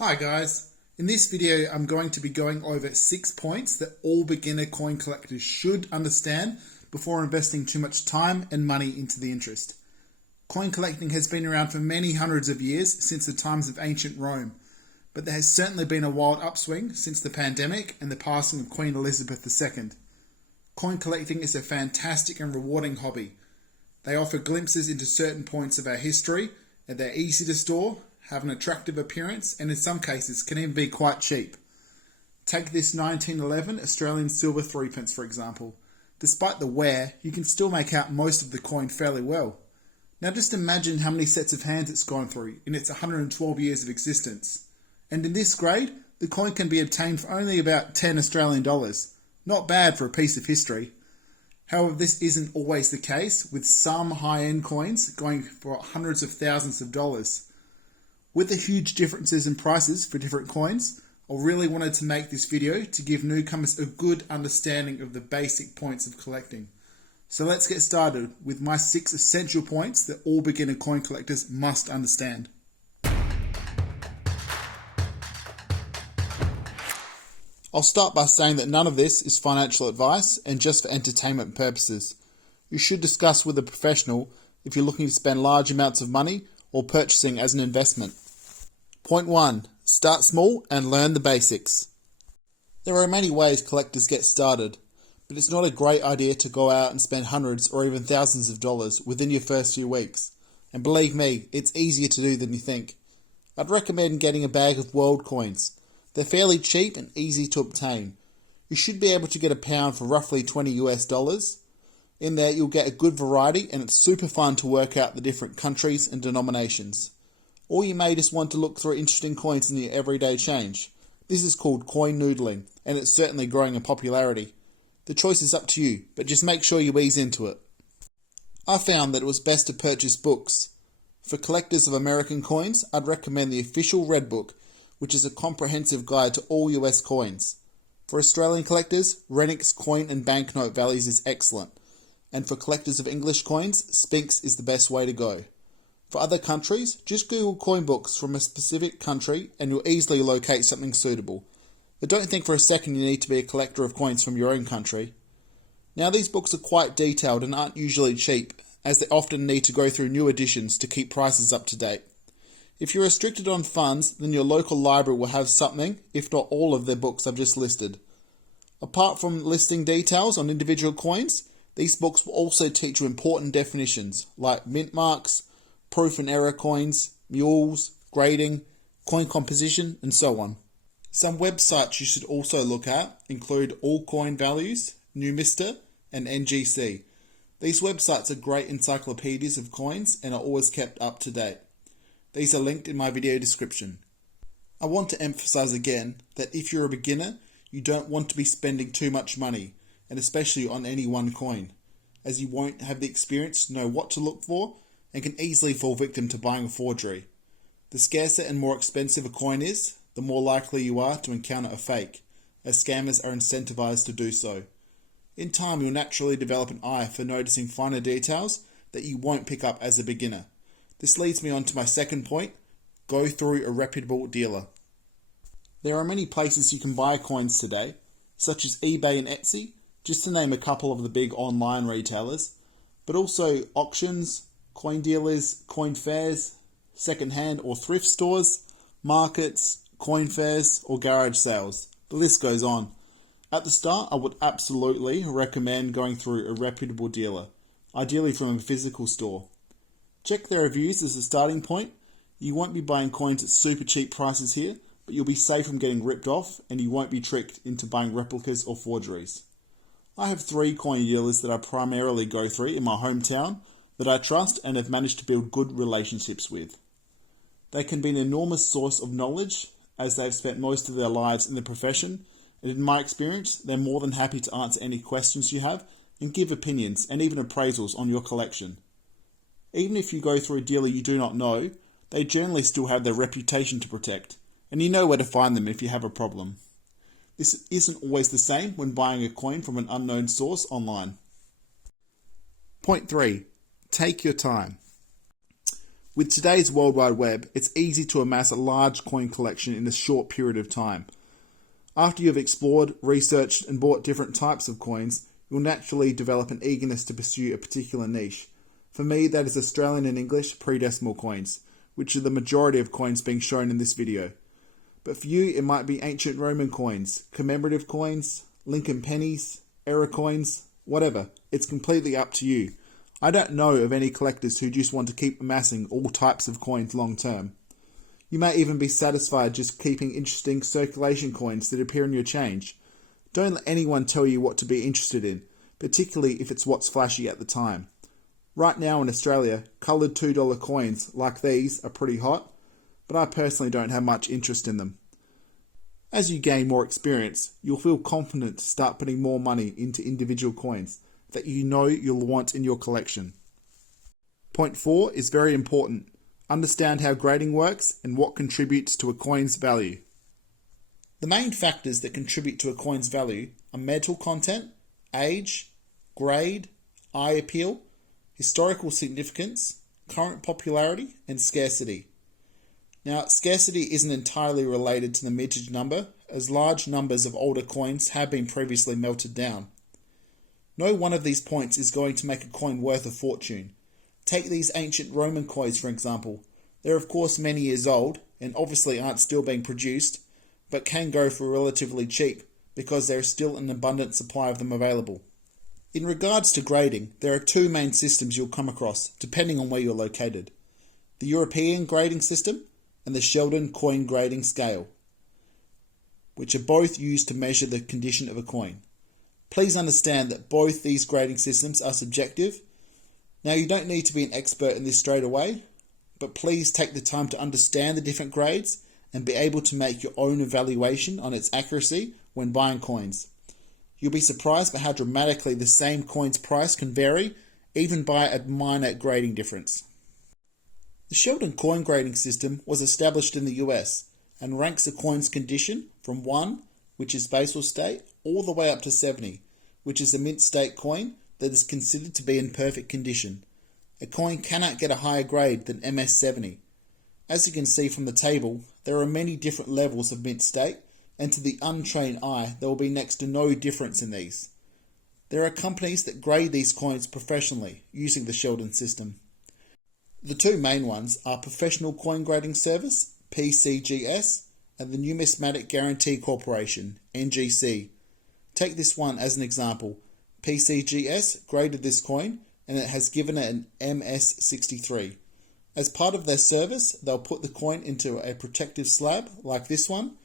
Hi guys, in this video I'm going to be going over 6 points that all beginner coin collectors should understand before investing too much time and money into the interest. Coin collecting has been around for many hundreds of years since the times of ancient Rome, but there has certainly been a wild upswing since the pandemic and the passing of Queen Elizabeth II. Coin collecting is a fantastic and rewarding hobby. They offer glimpses into certain points of our history and they're easy to store, have an attractive appearance, and in some cases can even be quite cheap. Take this 1911 Australian silver 3p for example. Despite the wear, you can still make out most of the coin fairly well. Now just imagine how many sets of hands it's gone through in its 112 years of existence. And in this grade, the coin can be obtained for only about 10 Australian dollars. Not bad for a piece of history. However, this isn't always the case, with some high-end coins going for hundreds of thousands of dollars. With the huge differences in prices for different coins, I really wanted to make this video to give newcomers a good understanding of the basic points of collecting. So let's get started with my 6 essential points that all beginner coin collectors must understand. I'll start by saying that none of this is financial advice and just for entertainment purposes. You should discuss with a professional if you're looking to spend large amounts of money or purchasing as an investment. Point 1. Start small and learn the basics. There are many ways collectors get started, but it's not a great idea to go out and spend hundreds or even thousands of dollars within your first few weeks. And believe me, it's easier to do than you think. I'd recommend getting a bag of world coins. They're fairly cheap and easy to obtain. You should be able to get a pound for roughly $20 US. In there you'll get a good variety and it's super fun to work out the different countries and denominations. Or you may just want to look through interesting coins in your everyday change. This is called coin noodling and it's certainly growing in popularity. The choice is up to you, but just make sure you ease into it. I found that it was best to purchase books. For collectors of American coins, I'd recommend the official Red Book, which is a comprehensive guide to all US coins. For Australian collectors, Renwick's Coin and Banknote Values is excellent. And for collectors of English coins, Spinks is the best way to go. For other countries, just Google coin books from a specific country and you'll easily locate something suitable. But don't think for a second you need to be a collector of coins from your own country. Now these books are quite detailed and aren't usually cheap, as they often need to go through new editions to keep prices up to date. If you're restricted on funds, then your local library will have something, if not all of their books I've just listed. Apart from listing details on individual coins, these books will also teach you important definitions like mint marks, proof and error coins, mules, grading, coin composition, and so on. Some websites you should also look at include All Coin Values, Numista, and NGC. These websites are great encyclopedias of coins and are always kept up to date. These are linked in my video description. I want to emphasize again that if you're a beginner, you don't want to be spending too much money, and especially on any one coin, as you won't have the experience to know what to look for and can easily fall victim to buying a forgery. The scarcer and more expensive a coin is, the more likely you are to encounter a fake, as scammers are incentivized to do so. In time, you'll naturally develop an eye for noticing finer details that you won't pick up as a beginner. This leads me on to my second point: go through a reputable dealer. There are many places you can buy coins today, such as eBay and Etsy, just to name a couple of the big online retailers, but also auctions, coin dealers, coin fairs, second-hand or thrift stores, markets, coin fairs, or garage sales. The list goes on. At the start, I would absolutely recommend going through a reputable dealer, ideally from a physical store. Check their reviews as a starting point. You won't be buying coins at super cheap prices here, but you'll be safe from getting ripped off and you won't be tricked into buying replicas or forgeries. I have 3 coin dealers that I primarily go through in my hometown that I trust and have managed to build good relationships with. They can be an enormous source of knowledge as they have spent most of their lives in the profession, and in my experience, they're more than happy to answer any questions you have and give opinions and even appraisals on your collection. Even if you go through a dealer you do not know, they generally still have their reputation to protect, and you know where to find them if you have a problem. This isn't always the same when buying a coin from an unknown source online. Point 3. Take your time. With today's World Wide Web, it's easy to amass a large coin collection in a short period of time. After you've explored, researched, and bought different types of coins, you'll naturally develop an eagerness to pursue a particular niche. For me, that is Australian and English pre-decimal coins, which are the majority of coins being shown in this video. But for you, it might be ancient Roman coins, commemorative coins, Lincoln pennies, era coins, whatever. It's completely up to you. I don't know of any collectors who just want to keep amassing all types of coins long term. You may even be satisfied just keeping interesting circulation coins that appear in your change. Don't let anyone tell you what to be interested in, particularly if it's what's flashy at the time. Right now in Australia, coloured $2 coins like these are pretty hot, but I personally don't have much interest in them. As you gain more experience, you'll feel confident to start putting more money into individual coins that you know you'll want in your collection. Point 4 is very important. Understand how grading works and what contributes to a coin's value. The main factors that contribute to a coin's value are metal content, age, grade, eye appeal, historical significance, current popularity, and scarcity. Now, scarcity isn't entirely related to the mintage number, as large numbers of older coins have been previously melted down. No one of these points is going to make a coin worth a fortune. Take these ancient Roman coins for example. They're of course many years old and obviously aren't still being produced, but can go for relatively cheap because there is still an abundant supply of them available. In regards to grading, there are two main systems you'll come across depending on where you're located. The European grading system and the Sheldon coin grading scale, which are both used to measure the condition of a coin. Please understand that both these grading systems are subjective. Now, you don't need to be an expert in this straight away, but please take the time to understand the different grades and be able to make your own evaluation on its accuracy when buying coins. You'll be surprised by how dramatically the same coin's price can vary, even by a minor grading difference. The Sheldon coin grading system was established in the US and ranks a coin's condition from 1, which is basal state, all the way up to 70, which is a mint state coin that is considered to be in perfect condition. A coin cannot get a higher grade than MS70. As you can see from the table, there are many different levels of mint state, and to the untrained eye, there will be next to no difference in these. There are companies that grade these coins professionally using the Sheldon system. The two main ones are Professional Coin Grading Service, PCGS, and the Numismatic Guarantee Corporation, NGC. Take this one as an example. PCGS graded this coin and it has given it an MS63. As part of their service, they'll put the coin into a protective slab like this one,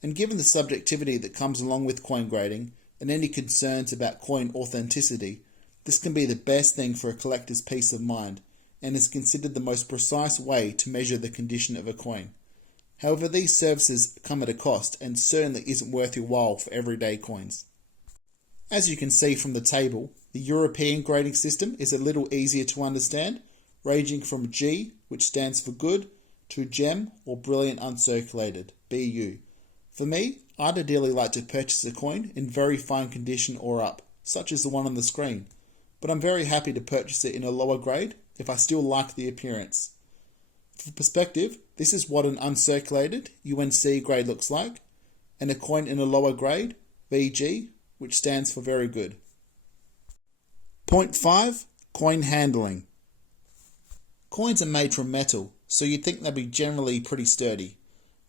and given the subjectivity that comes along with coin grading and any concerns about coin authenticity, this can be the best thing for a collector's peace of mind and is considered the most precise way to measure the condition of a coin. However, these services come at a cost and certainly isn't worth your while for everyday coins. As you can see from the table, the European grading system is a little easier to understand, ranging from G, which stands for good, to gem or brilliant uncirculated, BU. For me, I'd ideally like to purchase a coin in very fine condition or up, such as the one on the screen, but I'm very happy to purchase it in a lower grade if I still like the appearance. For perspective, this is what an uncirculated UNC grade looks like, and a coin in a lower grade, VG, which stands for very good. Point 5. Coin handling. Coins are made from metal, so you'd think they'd be generally pretty sturdy.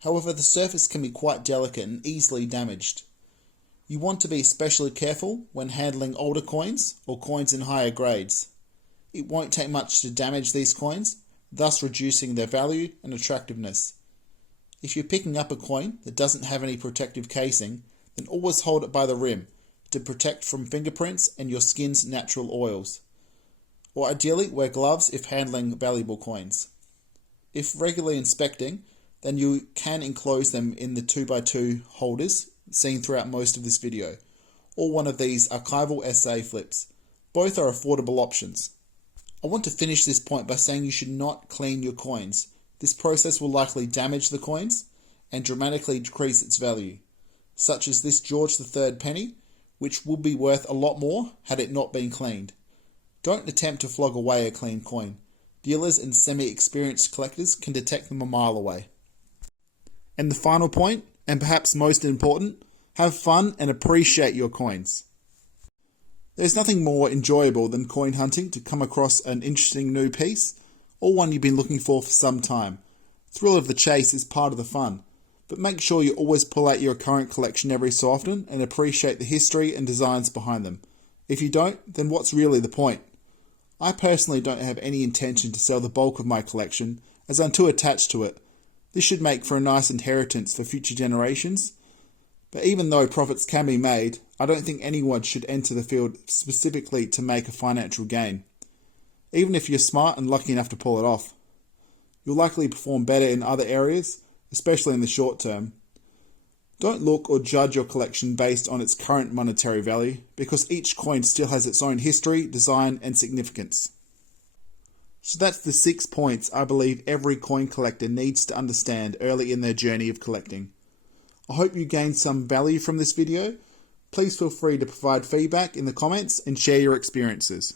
However, the surface can be quite delicate and easily damaged. You want to be especially careful when handling older coins or coins in higher grades. It won't take much to damage these coins, thus reducing their value and attractiveness. If you're picking up a coin that doesn't have any protective casing, then always hold it by the rim to protect from fingerprints and your skin's natural oils. Or ideally, wear gloves if handling valuable coins. If regularly inspecting, then you can enclose them in the 2x2 holders seen throughout most of this video, or one of these archival SA flips. Both are affordable options. I want to finish this point by saying you should not clean your coins. This process will likely damage the coins and dramatically decrease its value, such as this George III penny, which would be worth a lot more had it not been cleaned. Don't attempt to flog away a clean coin. Dealers and semi-experienced collectors can detect them a mile away. And the final point, and perhaps most important, have fun and appreciate your coins. There's nothing more enjoyable than coin hunting to come across an interesting new piece, or one you've been looking for some time. Thrill of the chase is part of the fun, but make sure you always pull out your current collection every so often and appreciate the history and designs behind them. If you don't, then what's really the point? I personally don't have any intention to sell the bulk of my collection, as I'm too attached to it. This should make for a nice inheritance for future generations. But even though profits can be made, I don't think anyone should enter the field specifically to make a financial gain. Even if you're smart and lucky enough to pull it off, you'll likely perform better in other areas, especially in the short term. Don't look or judge your collection based on its current monetary value, because each coin still has its own history, design, and significance. So that's the 6 points I believe every coin collector needs to understand early in their journey of collecting. I hope you gained some value from this video. Please feel free to provide feedback in the comments and share your experiences.